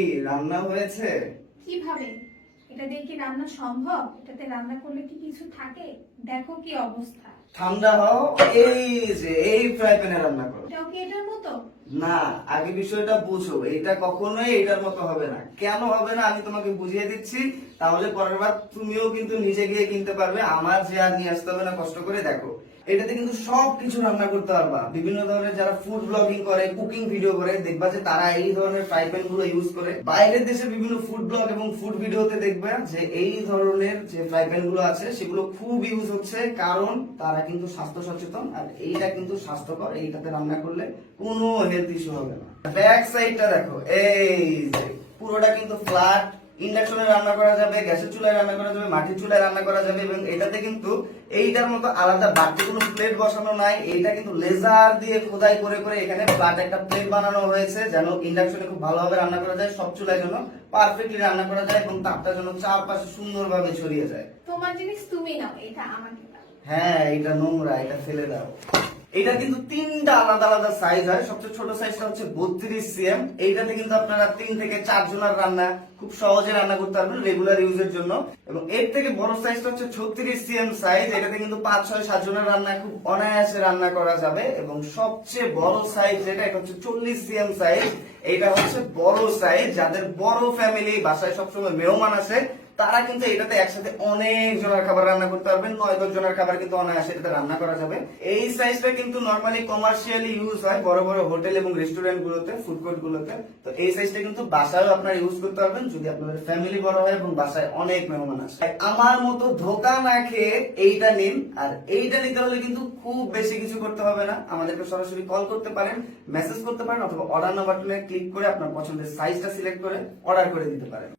রান্না হয়েছে? কিভাবে? এটা দিয়ে কি রান্না সম্ভব? এটাতে রান্না করলে কি কিছু থাকে? দেখো কি অবস্থা। ঠান্ডা হও, এই যে এই ফ্রাই প্যানে রান্না করো। এটাও কি এটার মতো? না, আগে বিষয়টা বুঝো, এটা কখনোই এটার মতো হবে না। কেন হবে না আমি তোমাকে বুঝিয়ে দিচ্ছি, তাহলে পরের বার তুমিও কিন্তু নিজে গিয়ে কিনতে পারবে, আমার যে আর নিয়ে আসতে হবে না কষ্ট করে। দেখো, এটাতে কিন্তু সবকিছু রান্না করতে পারবা। বিভিন্ন ধরনের যারা ফুড ব্লগিং করে, কুকিং ভিডিও করে, দেখবা যে তারা এই ধরনের ফ্রাই প্যান গুলো ইউজ করে। বাইরের দেশের বিভিন্ন ফুড ব্লগ এবং ফুড ভিডিওতে দেখবা যে এই ধরনের যে ফ্রাই প্যান গুলো আছে সেগুলো খুব ইউজ হচ্ছে, কারণ তারা কিন্তু স্বাস্থ্য সচেতন। আর এইটা কিন্তু স্বাস্থ্যকর, এইটাতে রান্না করলে কোনো হেলথ ইস্যু হবে না। ব্যাক সাইডটা দেখো, এই যে পুরোটা কিন্তু ফ্ল্যাট। ইন্ডাকশনে রান্না করা যাবে, গ্যাসের চুলায় রান্না করা যাবে, মাটির চুলায় রান্না করা যাবে। এবং এটাতে কিন্তু এইটার মতো আলাদা বাড়তি কোনো প্লেট বসানো নাই। এইটা কিন্তু লেজার দিয়ে খোদাই করে করে এখানে ফ্ল্যাট একটা প্লেট বানানো হয়েছে, যেন ইন্ডাকশনে খুব ভালোভাবে রান্না করা যায়, সব চুলায় যেন পারফেক্টলি রান্না করা যায় এবং তাপটা যেন চারপাশে সুন্দরভাবে ছড়িয়ে যায়। তোমার জিনিস তুমি নাও, এটা আমাকে দাও। হ্যাঁ, এটা নোংরা, এটা ফেলে দাও। এটা কিন্তু তিনটা আলাদা আলাদা সাইজ হয়। সবচেয়ে ছোট সাইজটা হচ্ছে 32 cm। এইটাতে কিন্তু আপনারা 3 থেকে 4 জনের রান্না খুব সহজে রান্না করতে পারবেন রেগুলার ইউজের জন্য। এবং এর থেকে বড় সাইজটা হচ্ছে 36 cm সাইজ। এটাতে কিন্তু 5, 6, 7 জনের রান্না খুব অনায়াসে রান্না করা যাবে। এবং সবচেয়ে বড় সাইজ যেটা, এটা হচ্ছে 40 cm সাইজ। এটা হচ্ছে বড় সাইজ, যাদের বড় ফ্যামিলি, বাসায় সবসময় মেহমান আসে, তারা কিন্তু এটাতে একসাথে অনেক জনের খাবার রান্না করতে পারবেন। 9-10 জনের খাবার কিন্তু অনায়াসে এটাতে রান্না করা যাবে। এই সাইজটা কিন্তু নরমালি কমার্শিয়ালি ইউজ হয় বড় বড় হোটেল এবং রেস্টুরেন্ট গুলোতে, ফুড কোর্ট গুলোতে। তো এই সাইজটা কিন্তু বাসায়ও আপনারা ইউজ করতে পারবেন যদি আপনাদের ফ্যামিলি বড় হয় এবং বাসায় অনেক মেহমান আসে। আমার মতো ধোকা না খেয়ে এইটা নিন। আর এইটা নিতে হলে কিন্তু খুব বেশি কিছু করতে হবে না, আমাদেরকে সরাসরি কল করতে পারেন, মেসেজ করতে পারেন, অথবা অর্ডার নাও বাটনে ক্লিক করে আপনার পছন্দের সাইজটা সিলেক্ট করে অর্ডার করে দিতে পারেন।